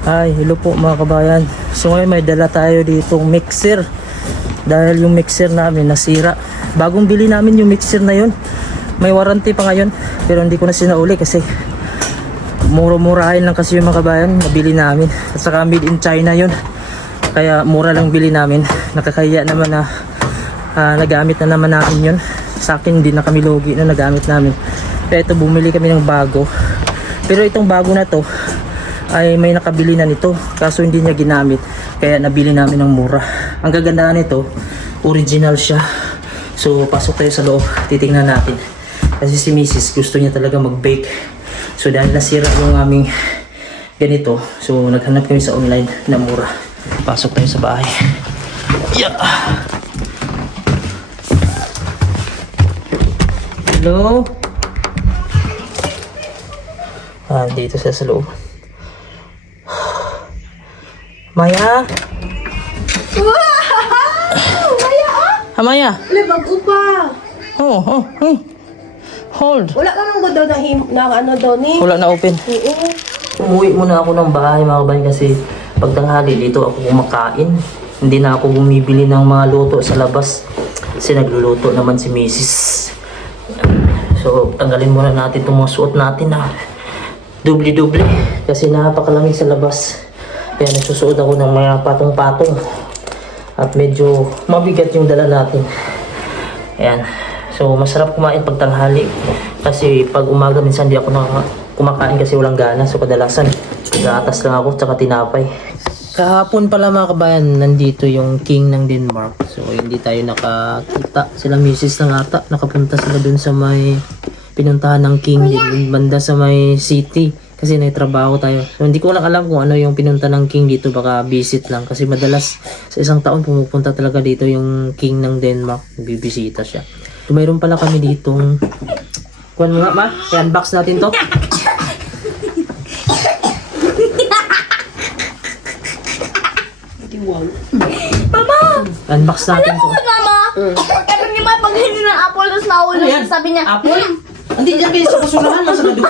Ay, hello po mga kabayan. So ngayon may dala tayo ditong mixer. Dahil yung mixer namin nasira. Bagong bili namin yung mixer na yun. May warranty pa ngayon. Pero hindi ko na sinauli kasi mura-murahin lang kasi yung mga kabayan. Nabili namin. At saka made in China yun. Kaya mura lang bili namin. Nakakaya naman na nagamit na naman namin yun. Sa akin hindi na kami lugi na nagamit namin. Kaya ito bumili kami ng bago. Pero itong bago na to ay may nakabili na nito kaso hindi niya ginamit kaya nabili namin ng mura. Ang kagandahan nito, original siya. So pasok tayo sa loob, titingnan natin kasi si Mrs. gusto niya talaga mag-bake. So dahil nasira yung aming ganito, so naghanap kami sa online na mura. Pasok tayo sa bahay. Yeah. Hello? Dito sa loob. Maya? Wow! Maya ah! Maya? Bago pa! Oh. Hold. Wala ka nang daw na ano daw ni? Wala na open. Oo. Umuwi muna ako ng bahay mga kabayan kasi pagtanghali dito ako kumakain. Hindi na ako bumibili ng mga luto sa labas kasi nagluluto naman si Mrs. So tanggalin muna natin itong mga suot natin na doble-doble kasi napakalamig sa labas. Kaya nagsusuot ako ng mga patong-patong at medyo mabigat yung dala natin. Ayan. So masarap kumain pag tanghali kasi pag umaga minsan di ako kumakain kasi walang gana. So kadalasan nag-aatas lang ako tsaka tinapay. Kahapon pala mga kabayan, nandito yung king ng Denmark. So hindi tayo nakakita. Sila misis lang ata. Nakapunta sila dun sa may pinuntahan ng king din, banda sa may city. Kasi naitrabaho tayo. So hindi ko lang alam kung ano yung pinunta ng king dito. Baka visit lang. Kasi madalas sa isang taon pumupunta talaga dito yung king ng Denmark. Bibisita siya. So mayroon pala kami ditong... Kuhan mo nga ma. I-unbox natin to. Mama! Unbox natin to. Mama! Ano niya ma pag hindi ng apple tapos nahulog Ano yan? sabi niya. Apple? Hindi yan kayo sa kasulahan. Nasa kadukot.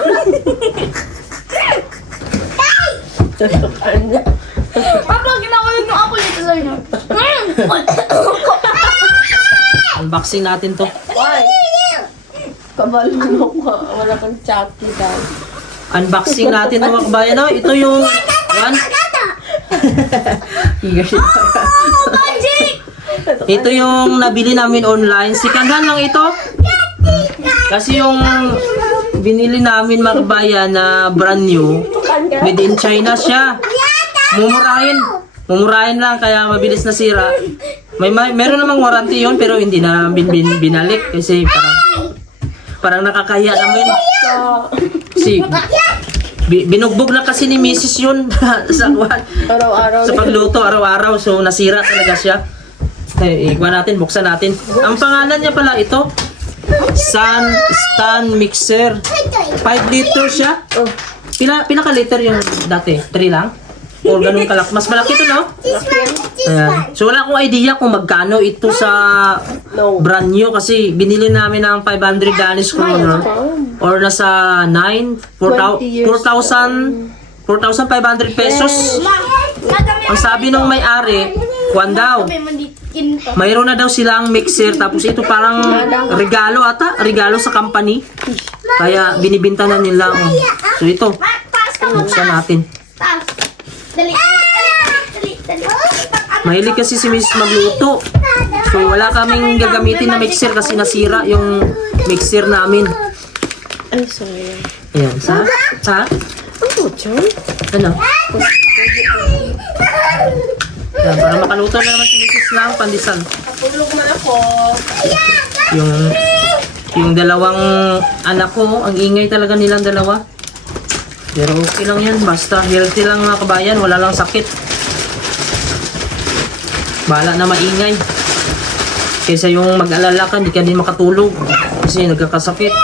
Papa, ginahulog yung apple dito sa inyo. Unboxing natin to. Why? Kabalo ko. Wala kang chocolate daw. Unboxing natin mga kabayan. No? Ito yung... One. Ito yung nabili namin online. Secondhand lang ito. Kasi yung binili namin mga kabayan na brand new, made in China siya. Mumurahin lang kaya mabilis na sira. Meron namang warranty yun pero hindi na binalik kasi parang nakakahiya naman. Si binugbog na kasi ni Mrs. yun Araw-araw. sa pagluto araw-araw, so nasira talaga siya. Ikuha natin, buksan natin. Ang pangalan niya pala ito, Stan Mixer. 5 liter siya. Pila ka liter yung dati? 3 lang? O ganun kalak? Mas malaki ito, no? Ayan. So wala akong idea kung magkano ito sa brand new kasi binili namin ng 500 Danish kroner or nasa 4,500 pesos. Ang sabi nung may-ari, kuwan daw. Mayroon na daw silang mixer tapos ito parang regalo ata, regalo sa company. Kaya binibinta na nila. So ito, buksan natin. Mahilig kasi si Miss magluto. So wala kaming gagamitin na mixer kasi nasira yung mixer namin. Ay, sorry. Ayan, ha? Ano? Ayan, para makaluto na naman si Mrs. ng pandesal. Napulog man ako. Yung dalawang anak ko, ang ingay talaga nilang dalawa. Pero okay lang yan, basta healthy lang mga kabayan, wala lang sakit. Bahala na maingay. Kaysa yung mag-alala ka, hindi ka din makatulog. Kasi nagkakasakit.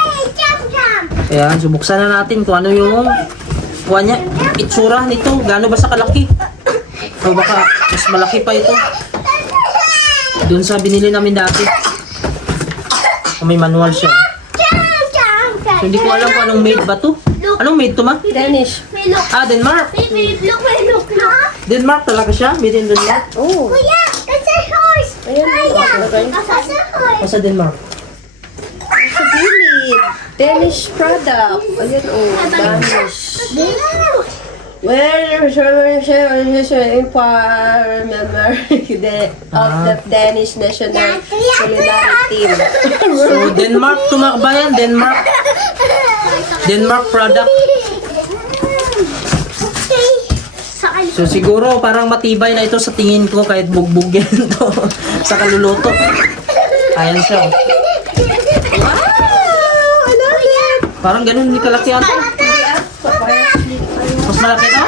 Kaya subuksan na natin kung ano yung itsura nito. Gaano ba sa kalaki? O baka mas malaki pa ito. Doon sa binili namin dati. May manual siya. So, hindi ko alam kung anong made ba to. Anong made to ma? Danish. look. Denmark. Baby, look, look, look. Denmark talaga siya? Made in Denmark? Oh. Kuya, that's a horse. Ayan, that's a horse. Sa Denmark? Sa gilid. Danish product. Ayan, oh. Danish. Well, remember of the Danish National Solidarity Team. So, Denmark tumakbayan. Denmark. Denmark product. So, siguro parang matibay na ito sa tingin ko kahit bugbog yan to sa kaluluto. Ayan siya. Wow! I love it! Parang ganun ni kalaki ata. Mas malaki ito?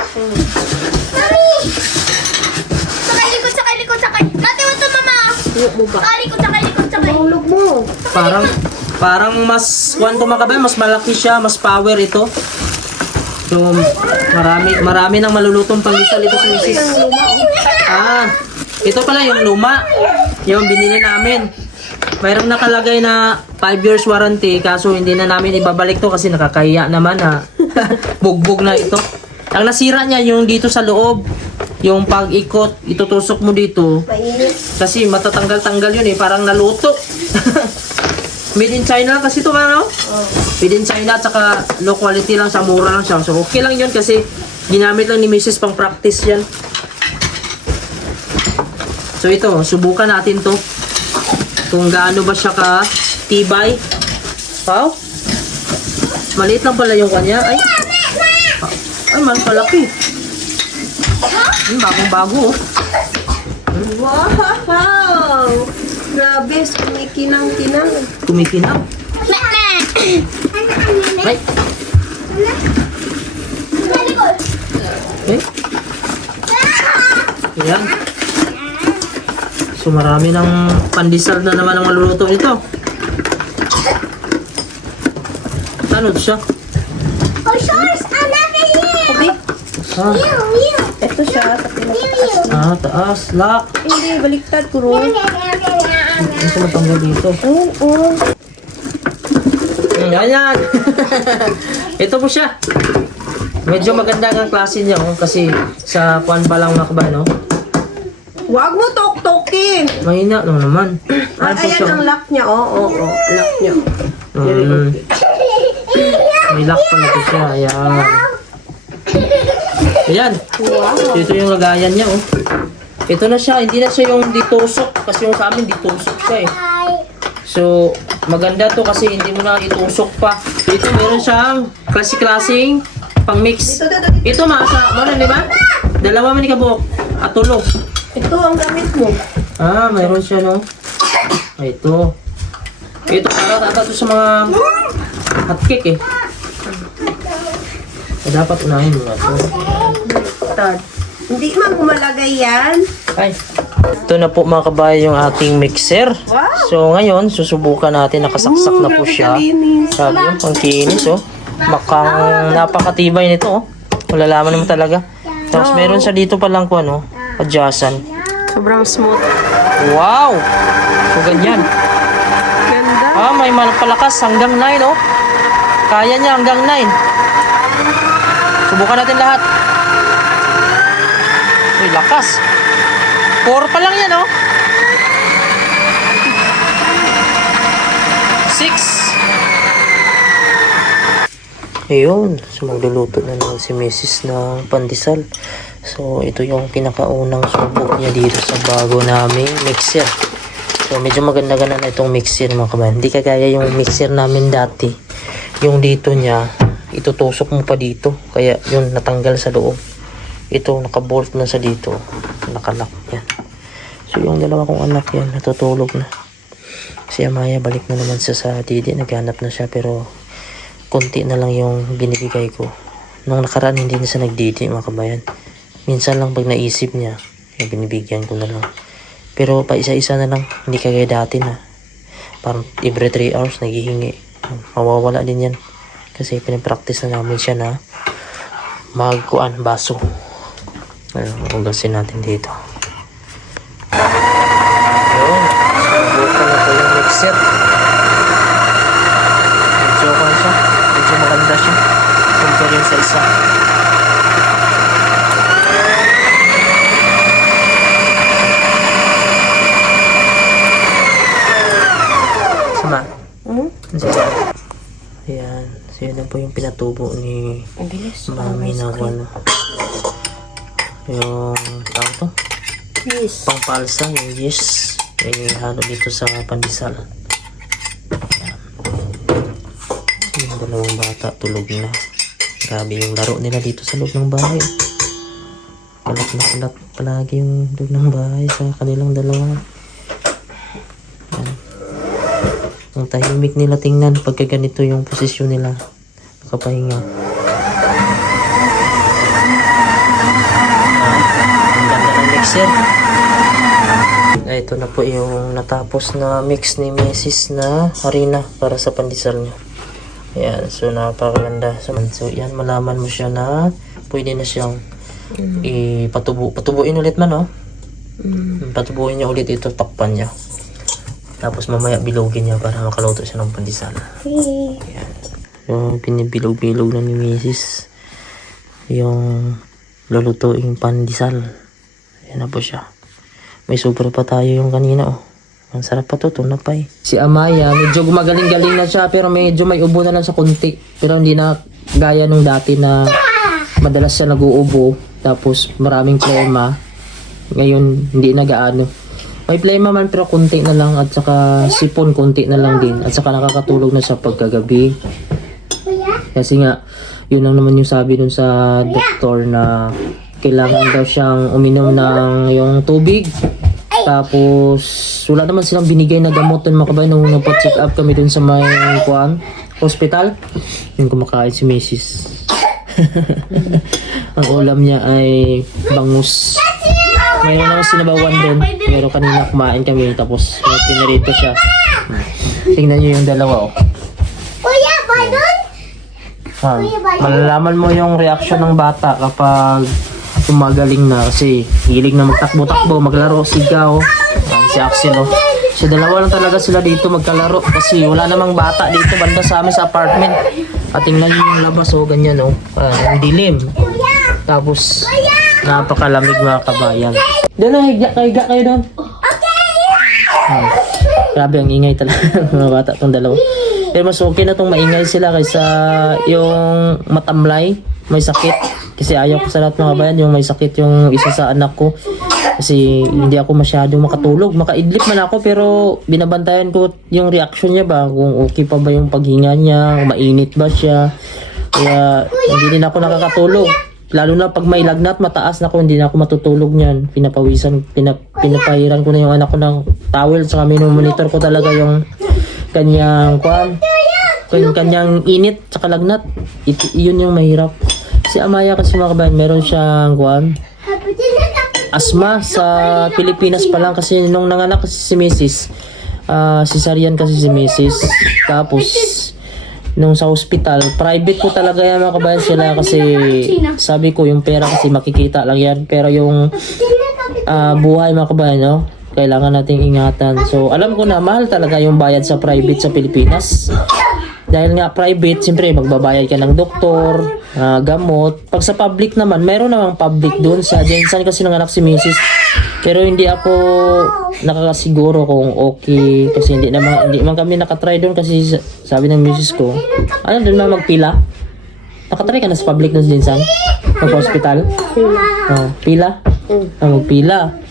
Sakay likod, sakay likod, sakay. Dati mo ito, mama. Tuyok mo ba? Sakay likod, sakay likod, sakay. Mahulog mo. Parang mas kwanto makabay, mas malaki siya, mas power ito. So, marami nang malulutong panggisal ito si Mrs. Ito pala yung luma. Yung binili namin. Mayroong nakalagay na 5 years warranty, kaso hindi na namin ibabalik to kasi nakakahiya naman na bugbog na ito. Ang nasira niya yung dito sa loob, yung pag-ikot, itutusok mo dito. Kasi matatanggal-tanggal yun parang naluto. Made in China kasi ito ano? Made in China at saka low quality lang sa mura lang siya. So okay lang yun kasi ginamit lang ni Mrs. pang practice yan. So ito, subukan natin to. Kung gaano ba siya ka tibay. Wow. Maliit lang pala yung kanya. Ay, man, palaki. Bagong-bago. Wow! Grabe, kumikinang-kinang. Kumikinang. Ay. Okay. Ayan. So marami ng pandesal na naman ang maluluto nito. Ano siya? Oh, shores, another year. Okay, Ah, ito siya sa pinakataas. taas. Lock. Hindi, baliktad ko ron. Ano sa matanggal dito? Ayun, oh. Ayan. Ito po siya. Medyo maganda ang klase niya kasi sa kuwan pa lang makaba, no? Huwag mo tok-tokin. Mahina lang naman. Ano po Ayan siya? ang lock niya, oh. Lock niya. May lock pala ito siya. Ayan. Ayan. Wow. Ito yung lagayan niya, oh. Ito na siya. Hindi na siya yung ditusok. Kasi yung sa amin, ditusok siya, eh. So, maganda to kasi hindi mo na itusok pa. Dito meron siyang klase-klaseng pang-mix. Ito maasa, ano di ba? Dalawa man ikabok at tulo. Ito ang gamit mo. Mayroon siya no. Ito. Ito para tata to sa mga hotcake eh. Dapat unahin mo na ito. Tad. Hindi man kumalagay yan. Ay. Ito na po mga kabayo yung ating mixer. Wow. So ngayon, susubukan natin. Nakasaksak na po siya. Sabi yung pangkinis oh. Makang napakatibay nito oh. Malalaman naman talaga. Tapos meron siya dito palang ko ano, adjustan. Sobrang smooth. Wow! So ganyan. Ganda. May palakas hanggang 9 oh. Kaya niya hanggang 9. Subukan natin lahat. Uy, lakas. 4 pa lang yan oh. 6. Ayun, so magluluto na naman si Mrs. ng pandesal. So ito yung pinakaunang subok niya dito sa bago naming mixer. So medyo maganda-ganda na itong mixer mga kabayan. Hindi kagaya yung mixer namin dati. Yung dito niya, itutusok mo pa dito. Kaya yun natanggal sa loob. Ito nakabolt na sa dito. Nakalock yan. So yung dalawa kong anak yan, natutulog na. Si Amaya balik na naman siya sa Didi. Naghanap na siya pero konti na lang yung binibigay ko. Nung nakaraan hindi na siya nagdidi mga kabayan. Minsan lang pag naisip niya, binibigyan ko na lang. Pero pa isa-isa na lang, hindi kagaya dati na. Parang every 3 hours naghihingi. Mawawala din yan. Kasi pinapractice na namin siya na magkuan baso. Ayun, ugasin natin dito. Ayun, subukan na po yung mixer. Medyo maganda siya. Kumpara yun sa isa. po yung pinatubo ni Ang bilis. Mami na ano. Yung tawag to? Yes. Pangpalsa, yung yes. Halo dito sa pandesal. Ayan. Yung dalawang bata tulog na. Grabe yung laro nila dito sa loob ng bahay. Kalat na kalat palagi yung loob ng bahay sa kanilang dalawa. Ayan. Ang tahimik nila tingnan pagka ganito yung posisyon nila. Nakapahinga. Ang ganda ng mixer. Ito na po yung natapos na mix ni Mrs. na harina para sa pandesal niya. Ayan, so napakaganda. So yan, malaman mo siya na pwede na siyang patubuin ulit man, oh. Patubuin niya ulit ito, takpan niya. Tapos mamaya bilogin niya para makaluto siya ng pandesal. Ayan. So pinibilog-bilog na ni Mrs. yung lulutuing pandesal. Ayan na po siya. May sobra pa tayo yung kanina, oh. Ang sarap pa to, tunapay. Si Amaya, medyo gumagaling-galing na siya pero medyo may ubo na lang sa kunti. Pero hindi na gaya nung dati na madalas siya nag-uubo. Tapos maraming plema. Ngayon, hindi na gaano. May plema man pero kunti na lang at saka sipon kunti na lang din. At saka nakakatulog na siya pagkagabi. Kasi nga, yun lang naman yung sabi dun sa doktor na kailangan daw siyang uminom ng yung tubig. Tapos, wala naman silang binigay na gamot dun mga kabayan nung nagpa-check up kami dun sa may hospital. Yung kumakain si Mrs. Ang ulam niya ay bangus. Mayroon naman sinabawan dun. Pero kanina kumain kami tapos may pinarito siya. Tingnan niyo yung dalawa, oh. Kuya, balon? Malalaman mo yung reaction ng bata kapag umagaling na kasi hilig na magtakbo-takbo, maglaro, sigaw. Si Axel, oh. Siya dalawa lang talaga sila dito magkalaro kasi wala namang bata dito banda sa amin sa apartment. At tingnan niyo yung labas, oh, ganyan, oh. Ang dilim. Tapos napakalamig mga kabayan. Doon na, higa kayo doon. Grabe, ang ingay talaga ng mga bata tong dalawa. Pero mas okay na tong maingay sila kaysa yung matamlay, may sakit. Kasi ayaw ko sa lahat mga kabayan yung may sakit yung isa sa anak ko. Kasi hindi ako masyadong makatulog. Makaidlip man ako pero binabantayan ko yung reaction niya ba. Kung okay pa ba yung paghinga niya, mainit ba siya. Kaya hindi din ako nakakatulog. Lalo na pag may lagnat, mataas na ako, hindi na ako matutulog niyan. Pinapahiran ko na yung anak ko ng towel. Saka monitor ko talaga yung kanyang kanyang init saka lagnat. Yun yung mahirap. Si Amaya kasi mga kabayan, meron siyang asma sa Pilipinas pa lang kasi nung nanganak kasi si Mrs. Cesarean kasi si Mrs. Tapos nung sa hospital, private ko talaga yan mga kabayan sila kasi sabi ko yung pera kasi makikita lang yan. Pero yung buhay mga kabayan, no? Kailangan nating ingatan. So alam ko na mahal talaga yung bayad sa private sa Pilipinas. Dahil nga private, siyempre magbabayad ka ng doktor, gamot. Pag sa public naman, mayroon namang public doon sa Jensen kasi nanganak si Mrs. Pero hindi ako nakakasiguro kung okay kasi hindi man kami nakatry doon kasi sabi ng Mrs. ko, ano doon na magpila? Nakatry ka na sa public doon sa Jensen? Mag-hospital? Pila? Magpila.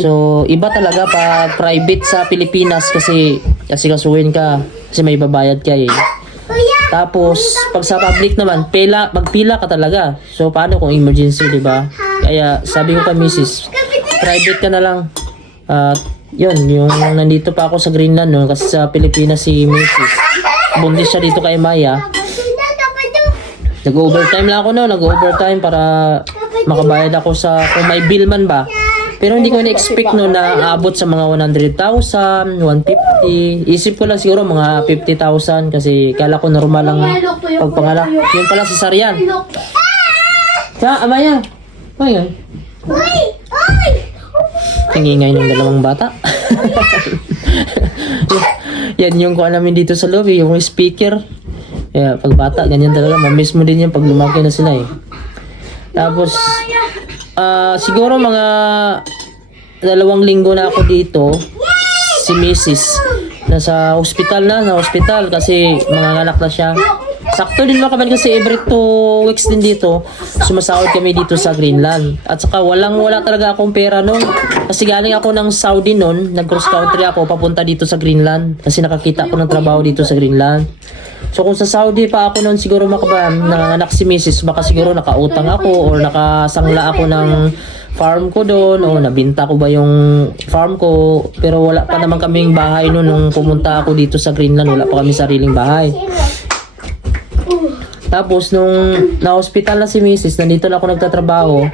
So, iba talaga pag private sa Pilipinas kasi kasuhin ka kasi may babayad ka, eh. Tapos, pag sa public naman, magpila ka talaga. So, paano kung emergency, di ba? Kaya, sabi ko kay Mrs., private ka na lang. Yun, yung nandito pa ako sa Greenland, no? Kasi sa Pilipinas si Mrs. Bundis siya dito kay Maya. Nag-overtime lang ako, no? Nag-overtime para makabayad ako sa, kung may bill man ba. Pero hindi ko na-expect no na aabot sa mga 100,000, 150. Isip ko lang siguro mga 50,000 kasi kala ko normal lang pagpangalak. Yun pala si Sarian. Amaya. Ay. Tingingay ng dalawang bata. Yan yung kuha namin dito sa lobby, yung speaker. Kaya pag bata, ganyan talaga. Mamiss mo din yan pag lumaki na sila, eh. Tapos, siguro mga 2 linggo na ako dito. Si Mrs. Nasa hospital kasi manganganak na siya. Sakto din mga kabayan kasi every 2 weeks din dito, sumasahod kami dito sa Greenland. At saka wala talaga akong pera noon. Kasi galing ako ng Saudi noon, nag-cross country ako papunta dito sa Greenland. Kasi nakakita ko ng trabaho dito sa Greenland. So kung sa Saudi pa ako noon siguro mga kabayan, nanganak si Mrs. Baka siguro nakautang ako or nakasangla ako ng farm ko doon o nabinta ko ba yung farm ko, pero wala pa naman kaming bahay noon nung pumunta ako dito sa Greenland, wala pa kami sariling bahay. Tapos nung na-hospital na si Mrs., nandito na ako nagtatrabaho.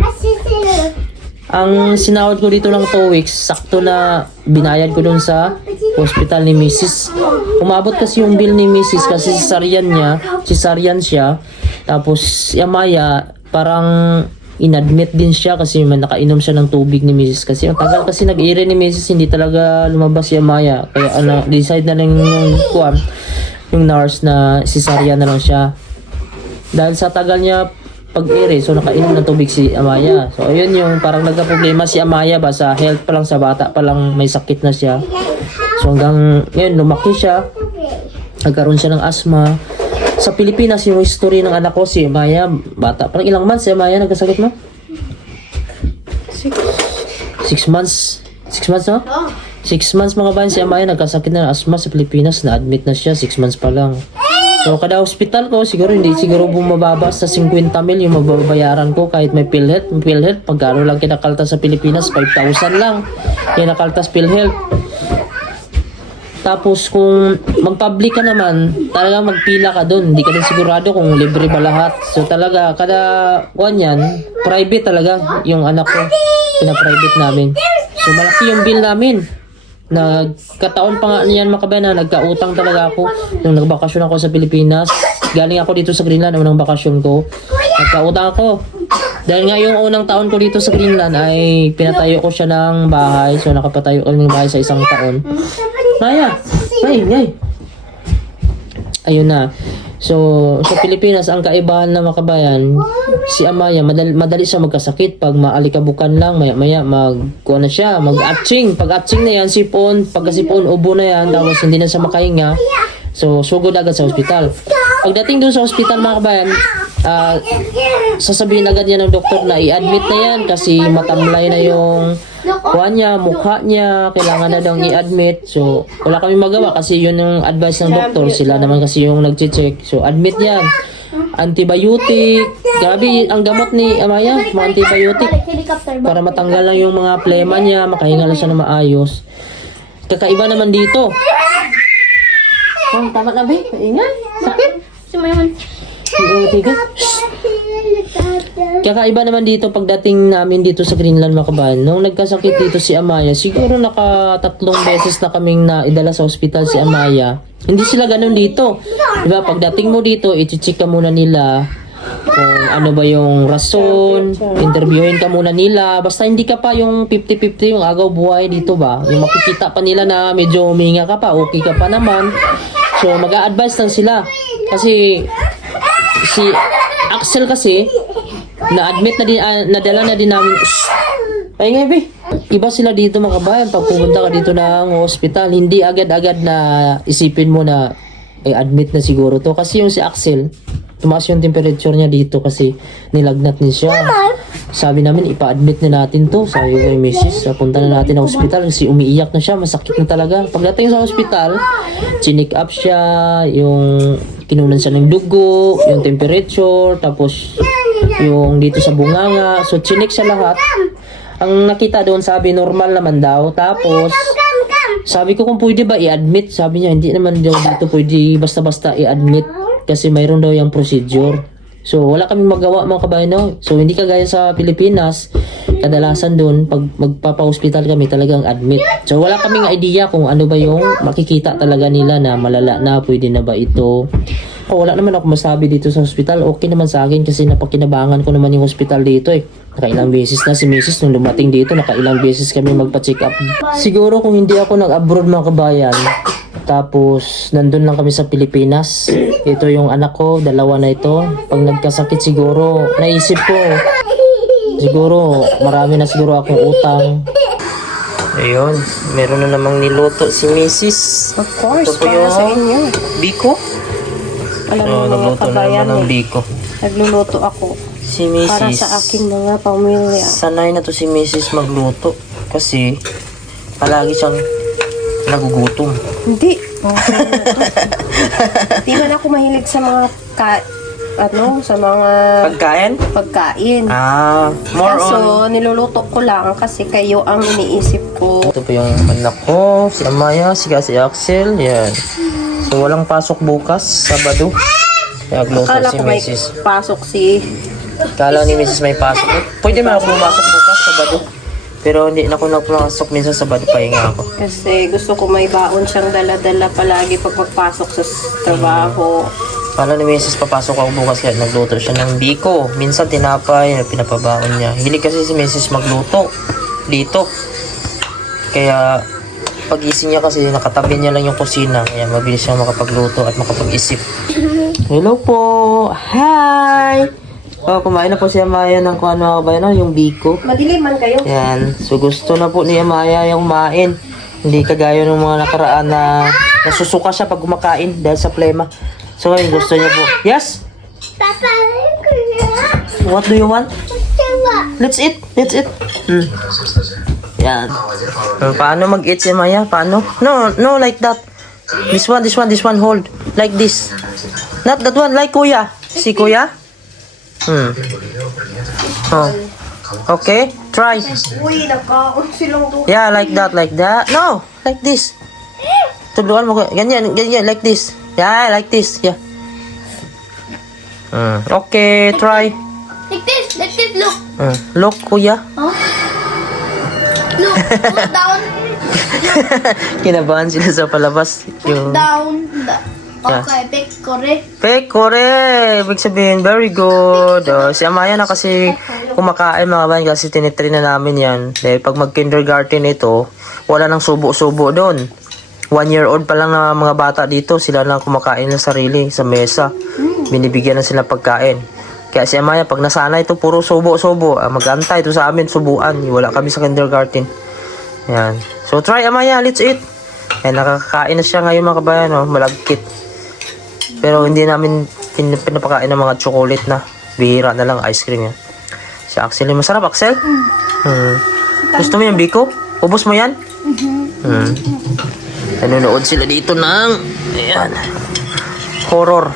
Ang sinahod ko dito ng 2 weeks, sakto na binayad ko doon sa hospital ni Mrs. Umabot kasi yung bill ni Mrs. kasi cesarean siya. Tapos si Amaya parang inadmit din siya kasi nakainom siya ng tubig ni Mrs. Kasi ang tagal kasi nag-ire ni Mrs. hindi talaga lumabas si Amaya. Kaya decide na lang yung nurse na cesarean na lang siya. Dahil sa tagal niya pag-ire, so nakainom ng tubig si Amaya. So ayun yung parang nagka-problema si Amaya ba sa health pa lang, sa bata pa lang may sakit na siya. So hanggang ngayon lumaki siya. Nagkaroon siya ng asthma. Sa Pilipinas, yung history ng anak ko, si Amaya, bata. Parang ilang months si Amaya nagkasakit mo? 6 months. 6 months, no? 6 months mga bayan, si Amaya nagkasakit na ng asthma sa Pilipinas. Na-admit na siya, 6 months pa lang. So, kada hospital ko, hindi siguro bumababa sa 50 mil yung mababayaran ko kahit may PhilHealth. Pagkano lang kinakaltas sa Pilipinas, 5,000 lang. Kinakaltas PhilHealth. Tapos kung mag-public ka naman, talaga magpila ka doon. Hindi ka din sigurado kung libre ba lahat. So talaga, kada yan, private talaga yung anak ko. Pina-private namin. So malaki yung bill namin. Nagkataon pa nga niyan makabayan na nagkautang talaga ako. Nung nagbakasyon ako sa Pilipinas, galing ako dito sa Greenland, unang bakasyon ko. Nagkautang ako. Dahil nga yung unang taon ko dito sa Greenland ay pinatayo ko siya ng bahay. So nakapatayo ko ng bahay sa 1 taon. Maya, ngay. Ayun na. So, sa Pilipinas, ang kaibahan na makabayan, si Amaya, madali siya magkasakit. Pag maalikabukan lang, maya-maya, magkuha na siya, mag-atching. Pag atching na yan, sipon. Pagkasipon, ubo na yan, tapos hindi na siya makahinga. So, sugod agad sa hospital. Pagdating doon sa hospital, mga kabayan, sasabihin agad niya ng doktor na i-admit na yan kasi matamlay na yung mukha niya, kailangan na daw i-admit. So, wala kami magawa kasi yun yung advice ng doktor. Sila naman kasi yung nag-check. So, admit yan. Antibiotic. Grabe, ang gamot ni Amaya, mga antibiotic. Para matanggal lang yung mga plema niya, makahinga lang siya na maayos. Kakaiba naman dito. Tama na ba? Ingay. Sakit. Sumayaman. Kakaiba naman dito pagdating namin dito sa Greenland mga kabayan. Nung nagkasakit dito si Amaya, siguro 3 beses na kaming naidala sa ospital si Amaya. Hindi sila ganun dito. Diba, pagdating mo dito, i-check ka muna nila kung ano ba yung rason, interviewin ka muna nila. Basta hindi ka pa yung 50-50 yung agaw buhay dito ba. Yung makikita pa nila na medyo huminga ka pa, okay ka pa naman. So, mag-a-advise lang sila. Kasi si Axel kasi na-admit na din, nadala na din namin. Ay nga, be. Iba sila dito mga kabayan. Pag pumunta ka dito ng hospital, hindi agad-agad na isipin mo na admit na siguro to. Kasi yung si Axel, tumaas yung temperature niya dito kasi nilagnat niya siya. Sabi namin, ipa-admit na natin to. Sabi ko kay Mrs. Punta na natin ng hospital kasi umiiyak na siya. Masakit na talaga. Pagdating sa hospital, chinik up siya, yung kinunan siya ng dugo, yung temperature, tapos yung dito sa bunganga. So, chinik siya lahat. Ang nakita doon, sabi normal naman daw. Tapos, sabi ko kung pwede ba i-admit. Sabi niya, hindi naman daw dito pwede basta-basta i-admit kasi mayroon daw yung procedure. So, wala kaming magawa mga kabayan, no? So, hindi kagaya sa Pilipinas, kadalasan doon, pag magpapa-hospital kami, talagang admit. So, wala kaming idea kung ano ba yung makikita talaga nila na malala na, pwede na ba ito. Wala naman ako masabi dito sa hospital. Okay naman sa akin kasi napakinabangan ko naman yung hospital dito eh. Nakailang beses na si Mrs. nung dumating dito, nakailang beses kami magpa-check up. Siguro kung hindi ako nag-abroad mga kabayan, tapos nandun lang kami sa Pilipinas, ito yung anak ko, 2 na ito. Pag nagkasakit siguro, naisip ko, siguro marami na siguro akong utang. Ayun, meron na namang niluto si Mrs. Of course, Ito po para sa yung inyo. biko. Alam mo mga nagluto na kabayan naman ng eh. biko. Nagluluto ako. Si Para Mrs. sa aking mga pamilya. Sanay na to si Mrs. magluto. Kasi, palagi siyang nagugutom. Hindi. Okay na to. Di man ako mahilig sa mga sa mga Pagkain? pagkain. More on. Kaso, niluluto ko lang kasi kayo ang iniisip ko. Ito po yung anak ko, si Amaya, si Axel, yan. So, walang pasok bukas, Sabado. Kaya agluto Akala si ko may Mrs. pasok si... Kala ni Mrs. may pasok. Pwede man ako pumasok bukas, Sabado. Pero hindi na ako nagpumasok minsan Sabado, pahinga ako. Kasi gusto ko may baon siyang dala-dala palagi pag magpasok sa trabaho. Kala ni Mrs. papasok ako bukas kaya nagluto siya ng biko. Minsan tinapay, pinapabaon niya. Hilig kasi si Mrs. magluto dito. Kaya pagising niya kasi nakatabi niya lang yung kusina. Kaya mabilis siya makapagluto at makapag-isip. Hello po! Hi! Oh, kumain na po si Amaya ng kung ano ba yun, yung biko. Madilim man kayo. Yan. So gusto na po ni Amaya yung kumain. Hindi kagaya ng mga nakaraan na nasusuka siya pag kumakain dahil sa plema. So ngayon gusto niya po. Yes? Papa, kuya. What do you want? Let's eat. Let's eat. Yan. Paano mag-eat si Amaya? Paano? No, like that. This one, hold. Like this. Not that one, like Kuya. Si Kuya? Oh. Okay, try. Uy, nagkaon silang doon. Yeah, like that. No, like this. Tuluan mo ko. Ganyan, like this. Yeah, like this. Yeah. Okay, try. Like this, look. Look, Kuya. Look down. Kinabahan sila sa palabas. Yung... Down. Okay, big kore. Pekore! Ibig sabihin, very good. Si Amaya na kasi kumakain mga ban kasi tinitrain na namin yan. Dahil pag mag-kindergarten ito, wala nang subo-subo doon. 1-year-old pa lang na mga bata dito, sila lang kumakain ng sarili sa mesa. Binibigyan na sila pagkain. Kaya si Amaya, pag nasana ito, puro subo-subo. Mag-antay ito sa amin, subuan. Wala kami sa kindergarten. Yan. So try Amaya, let's eat. Yan, nakakakain na siya ngayon mga kabayan, malagkit. Pero hindi namin pinapakain ng mga chocolate na. Bihira na lang ice cream yan. Si Axel, masarap Axel? Gusto mo yung biko? Ubus mo yan? Nanonood sila dito ng ayan, horror.